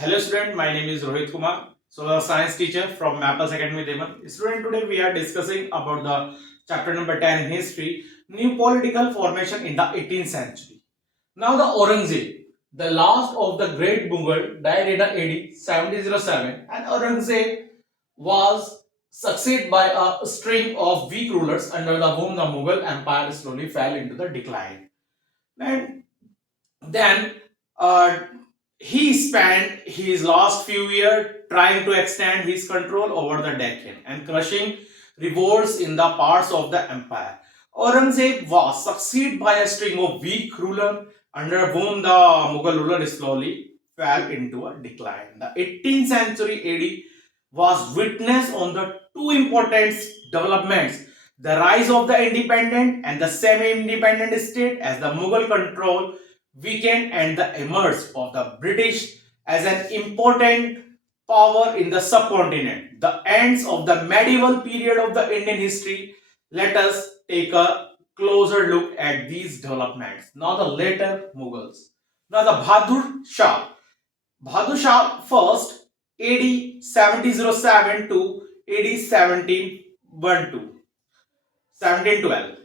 Hello student, my name is Rohit Kumar. So a science teacher from Mapples Academy Devan. Student, today we are discussing about the chapter number 10 in history, new political formation in the 18th century. Now the Aurangzeb, the last of the great Mughal, died in AD 1707 and Aurangzeb was succeeded by a string of weak rulers under the whom the Mughal empire slowly fell into the decline. And then uh, he spent his last few years trying to extend his control over the Deccan and crushing revolts in the parts of the empire. Aurangzeb was succeeded by a string of weak rulers under whom the Mughal ruler slowly fell into a decline. The 18th century AD was witnessed on the two important developments, the rise of the independent and the semi-independent state as the Mughal control weakened and the emerge of the British as an important power in the subcontinent. The ends of the medieval period of the Indian history. Let us take a closer look at these developments. Now the later Mughals. Now the Bahadur Shah. Bahadur Shah first AD 1707 to AD 1712.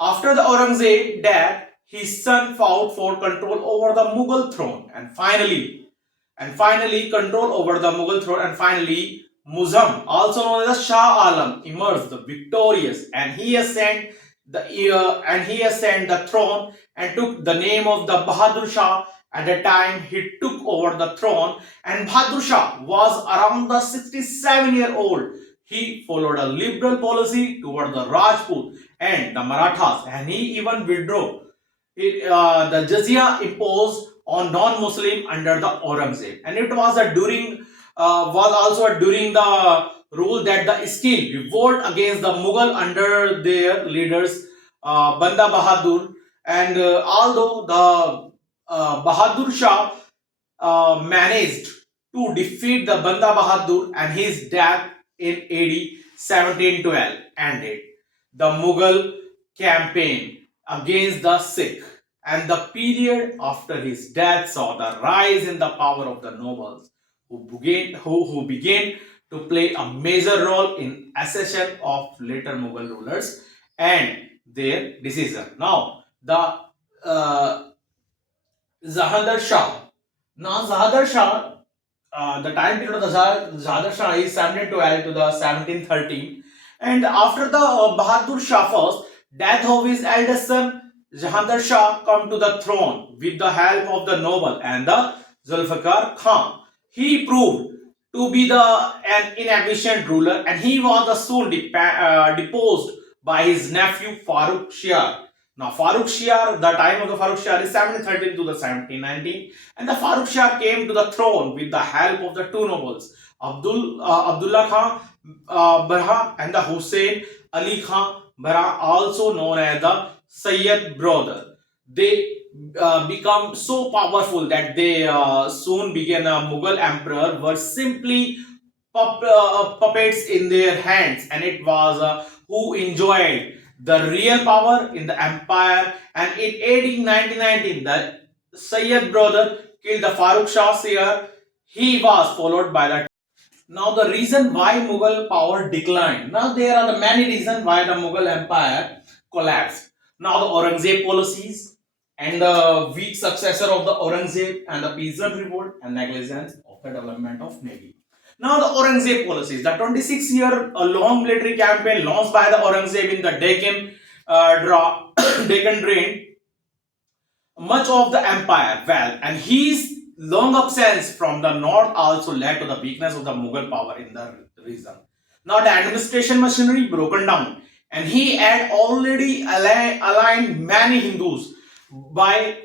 After the Aurangzeb death, his son fought for control over the Mughal throne and finally control over the Mughal throne and finally Muzam, also known as Shah Alam, emerged victorious and he ascended the throne and took the name of the Bahadur Shah. At the time he took over the throne and Bahadur Shah was around the 67-year-old. He followed a liberal policy toward the Rajput and the Marathas, and he even withdrew the jizya imposed on non-Muslim under the Aurangzeb, and it was during the rule that the skill revolt against the Mughal under their leaders Banda Bahadur, and although the Bahadur Shah managed to defeat the Banda Bahadur, and his death in AD 1712 ended the Mughal campaign against the Sikh, and the period after his death saw the rise in the power of the nobles who began to play a major role in accession of later Mughal rulers and their decision. Now, the Zahadar Shah. Now, Zahadar Shah, the time period of the Zahadar Shah is 1712 to the 1713, and after the Bahadur Shah first death of his eldest son, Jahandar Shah come to the throne with the help of the noble and the Zulfikar Khan. He proved to be an inefficient ruler, and he was soon deposed by his nephew Farooq Shiar. Now, Farooq Shiar, the time of the Farooq Shiar is 1713 to the 1719, and the Farooq Shah came to the throne with the help of the two nobles, Abdullah Khan Barha and the Hussein Ali Khan Barha, also known as the Sayyid brother. They become so powerful that they soon began a Mughal emperor were simply puppets in their hands, and it was who enjoyed the real power in the empire. And in AD 1919, the Sayyid brother killed the Farooq Shah Seer. He was followed by the. Now the reason why Mughal power declined. Now there are the many reasons why the Mughal empire collapsed. Now the Aurangzeb policies and the weak successor of the Aurangzeb and the peasant revolt and negligence of the development of navy. Now the Aurangzeb policies, the 26-year long military campaign launched by the Aurangzeb in the Deccan Deccan drained much of the empire well, and his long absence from the north also led to the weakness of the Mughal power in the region. Now the administration machinery broken down, and he had already aligned many Hindus by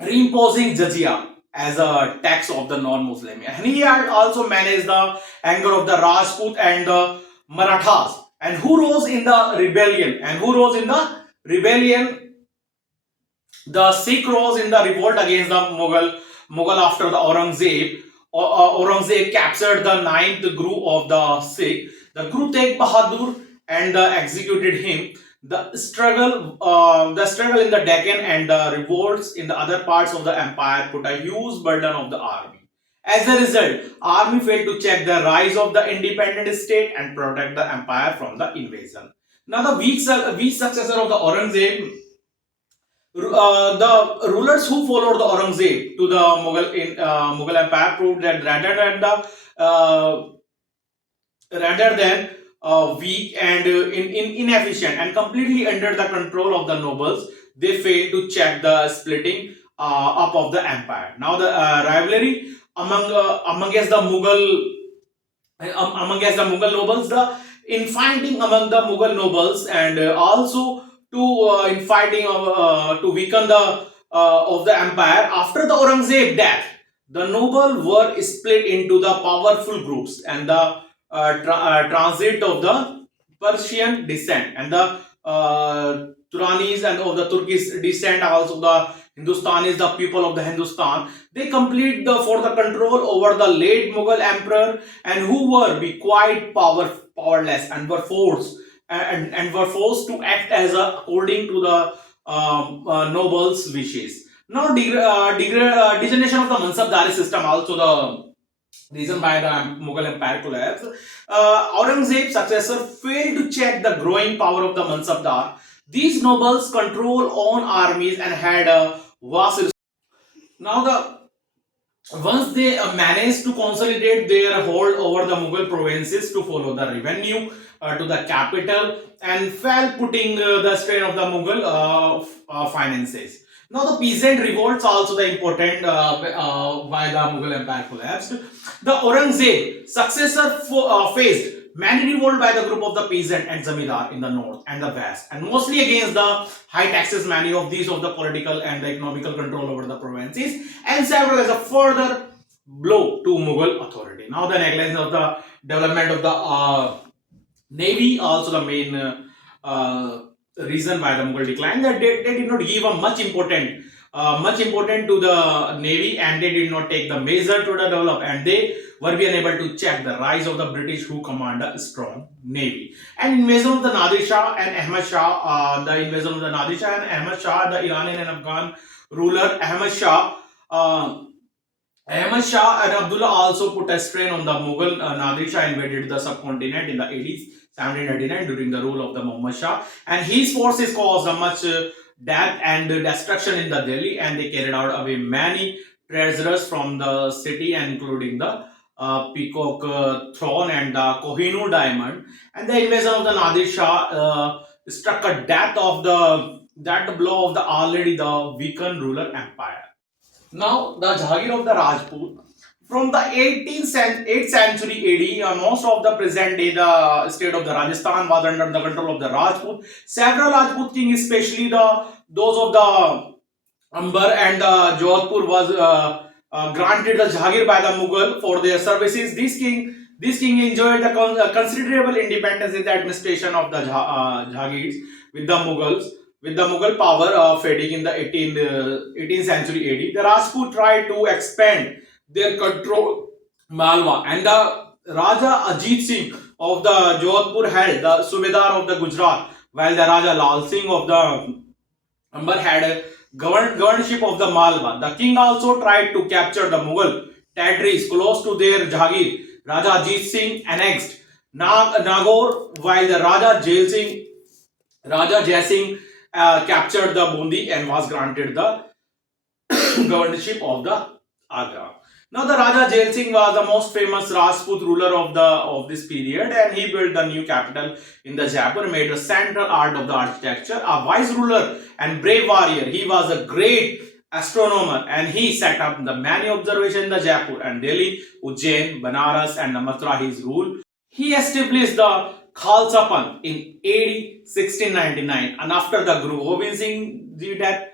reimposing jizya as a tax of the non-Muslim, and he had also managed the anger of the Rajput and the Marathas, and who rose in the rebellion. The Sikh rose in the revolt against the Mughal after the Aurangzeb. Aurangzeb captured the ninth Guru of the Sikh, the Guru Tegh Bahadur, and executed him. The struggle in the Deccan and the revolts in the other parts of the empire put a huge burden on the army. As a result, army failed to check the rise of the independent state and protect the empire from the invasion. Now, the weak successor of the Aurangzeb, the rulers who followed the Aurangzeb to the Mughal Empire proved that rather than weak and inefficient and completely under the control of the nobles, they failed to check the splitting up of the empire. Now the rivalry amongst the Mughal nobles, the infighting among the Mughal nobles, and also to infighting to weaken the of the empire after the Aurangzeb death. The noble were split into the powerful groups, and the transit of the Persian descent and the Turanis and of the Turkish descent, also the Hindustanis, the people of the Hindustan, they complete the for the control over the late Mughal emperor, and who were be quite powerless and were forced and were forced to act as according to the nobles' wishes. Now, degeneration of the Mansabdari system, also the reason why the Mughal Empire collapsed. Aurangzeb's successor failed to check the growing power of the Mansabdar. These nobles control own armies and had a vast. Now, once they managed to consolidate their hold over the Mughal provinces to follow the revenue to the capital and fell putting the strain of the Mughal finances. Now the peasant revolts also the important why the Mughal Empire collapsed. The Aurangzeb successor faced many revolt by the group of the peasant and zamindar in the north and the west, and mostly against the high taxes, many of these of the political and the economical control over the provinces, and several as a further blow to Mughal authority. Now the negligence of the development of the navy, also the main reason why the Mughal decline, that they did not give a much important to the navy, and they did not take the measure to the develop, and they were be unable to check the rise of the British who command a strong navy. And invasion of the Nadir Shah and Ahmad Shah, the invasion of the Nadir Shah and Ahmad Shah, the Iranian and Afghan ruler Ahmad Shah. Ahmad Shah and Abdullah also put a strain on the Mughal. Nadir Shah invaded the subcontinent in the 80s, 1789 during the rule of the Muhammad Shah, and his forces caused a much death and destruction in the Delhi, and they carried out away many treasures from the city, including the peacock throne and the Kohinoor diamond. And the invasion of the Nadir Shah struck a death of that blow of the already the weakened ruler empire. Now, the Jahagir of the Rajput. From the 8th century AD, most of the present day the state of the Rajasthan was under the control of the Rajput. Several Rajput kings, especially those of the Amber and the Jodhpur, was granted the Jahagir by the Mughal for their services. This king enjoyed the considerable independence in the administration of the Jahagirs with the Mughals. With the Mughal power fading in the 18th century AD, the Rajput tried to expand their control Malwa, and the Raja Ajit Singh of the Jodhpur held the Subedar of the Gujarat, while the Raja Lal Singh of the Amber had a governorship of the Malwa. The king also tried to capture the Mughal territories close to their Jahagir. Raja Ajit Singh annexed Nagaur, while the Raja Jai Singh captured the Bundi and was granted the governorship of the Agra. Now the Raja Jai Singh was the most famous Rajput ruler of this period, and he built the new capital in the Jaipur, made a central art of the architecture. A wise ruler and brave warrior, he was a great astronomer, and he set up the many observations in the Jaipur and Delhi, Ujjain, Banaras, and the Mathura. His rule, he established the Khalsa Panth in AD 1699, and after the Guru Gobind Singh death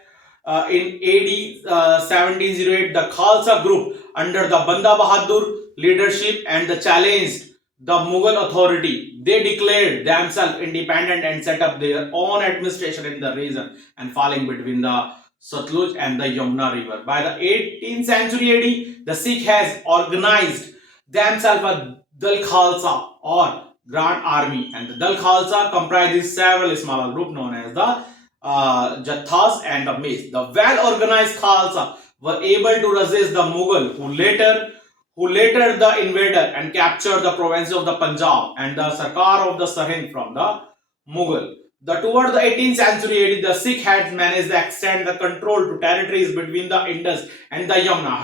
in AD 1708, the Khalsa group under the Banda Bahadur leadership and the challenged the Mughal authority. They declared themselves independent and set up their own administration in the region and falling between the Satluj and the Yamuna river. By the 18th century AD, the Sikh has organized themselves a Dal Khalsa or Grand Army, and the Dal Khalsa comprises several smaller groups known as the Jathas and the Mace. The well-organized Khalsa were able to resist the Mughal, who later the invader and captured the province of the Punjab and the Sarkar of the Sirhind from the Mughal. Toward the 18th century AD, the Sikh had managed to extend the control to territories between the Indus and the Yamuna.